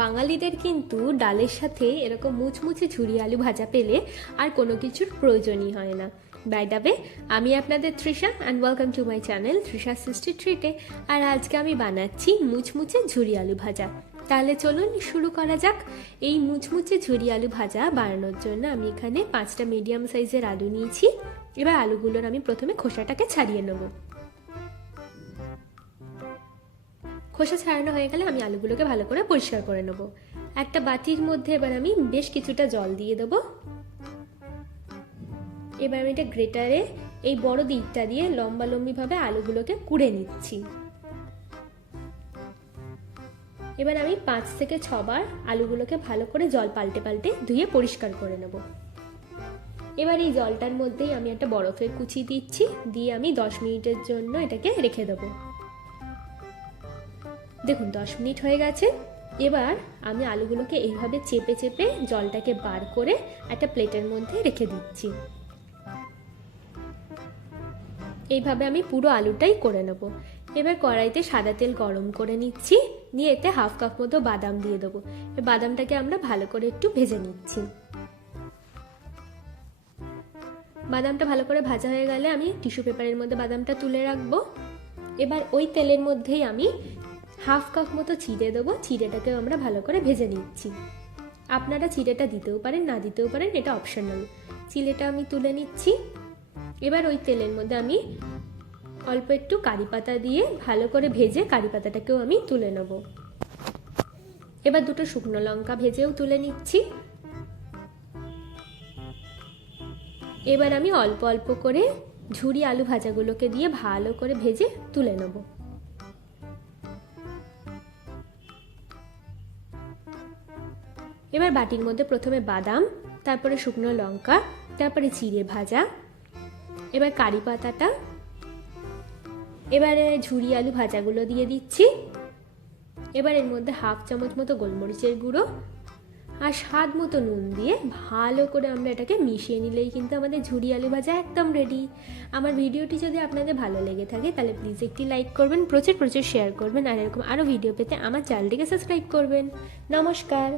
বাঙালিদের কিন্তু ডালের সাথে এরকম মুচমুচে ঝুরি আলু ভাজা পেলে আর কোনো কিছুর প্রয়োজনই হয় না। বাই দ্য ওয়ে, আমি আপনাদের Trisha and welcome to my channel Trisha sister ট্রিটে। আর আজকে আমি বানাচ্ছি মুচমুচে ঝুরি আলু ভাজা। তাহলে চলুন শুরু করা যাক। এই মুচমুচে ঝুরি আলু ভাজা বানানোর জন্য আমি এখানে 5টা মিডিয়াম সাইজের আলু নিয়েছি। এবার আলুগুলোর আমি প্রথমে খোসাটাকে ছাড়িয়ে নেব। খোসা ছাড়ানো হয়ে গেলে আমি আলুগুলোকে ভালো করে পরিষ্কার করে নেব। একটা বাটির মধ্যে এবার আমি বেশ কিছুটা জল দিয়ে দেব। এবার আমি এটা গ্রেটারে এই বড় দিকটা দিয়ে লম্বালম্বিভাবে আলুগুলোকে কুড়ে নিচ্ছি। এবার আমি 5 থেকে 6 বার আলুগুলোকে ভালো করে জল পাল্টে পাল্টে ধুয়ে পরিষ্কার করে নেব। এবার এই জলটার মধ্যেই আমি একটা বরফের কুচি দিচ্ছি, দিয়ে আমি 10 মিনিটের জন্য এটাকে রেখে দেবো। দেখুন 10 মিনিট হয়ে গেছে। এবার আমি আলুগুলোকে এইভাবে চেপে চেপে জলটাকে বার করে একটা প্লেটের মধ্যে রেখে দিচ্ছি। এইভাবে আমি পুরো আলুটাই করে নেব। এবার কড়াইতে সাদা তেল গরম করে নিচ্ছি, নিয়ে এতে হাফ কাপ মতো বাদাম দিয়ে দেবো। বাদামটাকে আমরা ভালো করে একটু ভেজে নিচ্ছি। বাদামটা ভালো করে ভাজা হয়ে গেলে আমি টিস্যু পেপারের মধ্যে বাদামটা তুলে রাখবো। এবার ওই তেলের মধ্যেই আমি হাফ কাপ মতো চিড়ে দেবো। চিড়েটাকে আমরা ভালো করে ভেজে নিচ্ছি। আপনারা চিড়েটা দিতেও পারেন, না দিতেও পারেন, এটা অপশনাল। চিড়েটা আমি তুলে নিচ্ছি। এবার ওই তেলের মধ্যে আমি অল্প একটু কারি পাতা দিয়ে ভালো করে ভেজে কারি পাতাটাকেও আমি তুলে নেব। এবার 2টো শুকনো লঙ্কা ভেজেও তুলে নিচ্ছি। এবার আমি অল্প অল্প করে ঝুরি আলু ভাজাগুলোকে দিয়ে ভালো করে ভেজে তুলে নেব। এবার বাটির মধ্যে প্রথমে বাদাম, তারপরে শুকনো লঙ্কা, তারপরে চিড়ে ভাজা, এবার কারি পাতাটা, এবারে ঝুরি আলু ভাজাগুলো দিয়ে দিচ্ছি। এবার এর মধ্যে হাফ চামচ মতো গোলমরিচের গুঁড়ো আর স্বাদ মতো নুন দিয়ে ভালো করে আমরা এটাকে মিশিয়ে নিলেই কিন্তু আমাদের ঝুরি আলু ভাজা একদম রেডি। আমার ভিডিওটি যদি আপনাদের ভালো লেগে থাকে তাহলে প্লিজ একটি লাইক করবেন, প্রচুর শেয়ার করবেন, আর এরকম আরও ভিডিও পেতে আমার চ্যানেলটিকে সাবস্ক্রাইব করবেন। নমস্কার।